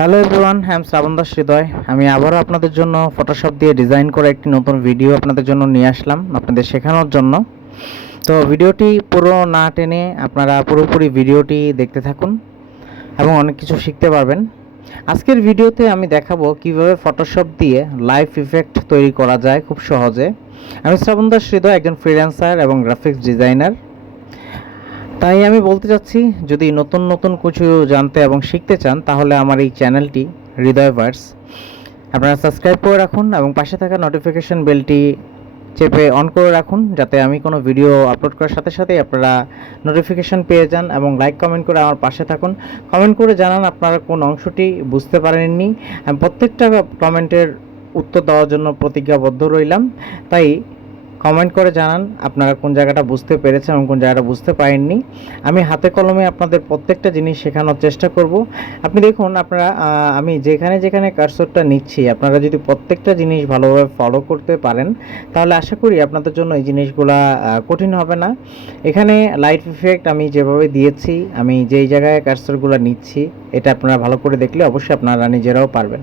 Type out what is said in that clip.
Hello everyone, I am শ্রাবণ দাস হৃদয়। আমি আবারও আপনাদের জন্য ফটোশপ দিয়ে ডিজাইন করা একটি নতুন ভিডিও আপনাদের জন্য নিয়ে আসলাম আপনাদের শেখানোর জন্য। তো ভিডিওটি পুরো না টেনে আপনারা পুরোপুরি ভিডিওটি দেখতে থাকুন এবং অনেক কিছু শিখতে পারবেন। আজকের ভিডিওতে আমি দেখাবো কিভাবে ফটোশপ দিয়ে লাইভ ইফেক্ট তৈরি করা যায় খুব সহজে। আমি শ্রাবণ দাস হৃদয়, একজন ফ্রিল্যান্সার এবং গ্রাফিক্স ডিজাইনার। তাই আমি বলতে চাচ্ছি, যদি নতুন নতুন কিছু জানতে এবং শিখতে চান তাহলে আমার এই চ্যানেলটি হৃদয়ভার্স আপনারা সাবস্ক্রাইব করে রাখুন এবং পাশে থাকা নোটিফিকেশন বেলটি চেপে অন করে রাখুন, যাতে আমি কোনো ভিডিও আপলোড করার সাথে সাথেই আপনারা নোটিফিকেশন পেয়ে যান। এবং লাইক কমেন্ট করে আমার পাশে থাকুন। কমেন্ট করে জানান আপনারা কোন অংশটি বুঝতে পারেননি। আমি প্রত্যেকটা কমেন্টের উত্তর দেওয়ার জন্য প্রতিজ্ঞাবদ্ধ রইলাম। তাই কমেন্ট করে জানান আপনারা কোন জায়গাটা বুঝতে পেরেছেন এবং কোন জায়গাটা বুঝতে পারেননি। আমি হাতে কলমে আপনাদের প্রত্যেকটা জিনিস শেখানোর চেষ্টা করব। আপনি দেখুন, আপনারা আমি যেখানে যেখানে কার্সরটা নিচ্ছি, আপনারা যদি প্রত্যেকটা জিনিস ভালোভাবে ফলো করতে পারেন তাহলে আশা করি আপনাদের জন্য এই জিনিসগুলা কঠিন হবে না। এখানে লাইট ইফেক্ট আমি যেভাবে দিয়েছি, আমি যেই জায়গায় কার্সরগুলো নিচ্ছি, এটা আপনারা ভালো করে দেখলে অবশ্যই আপনারা নিজেরাও পারবেন।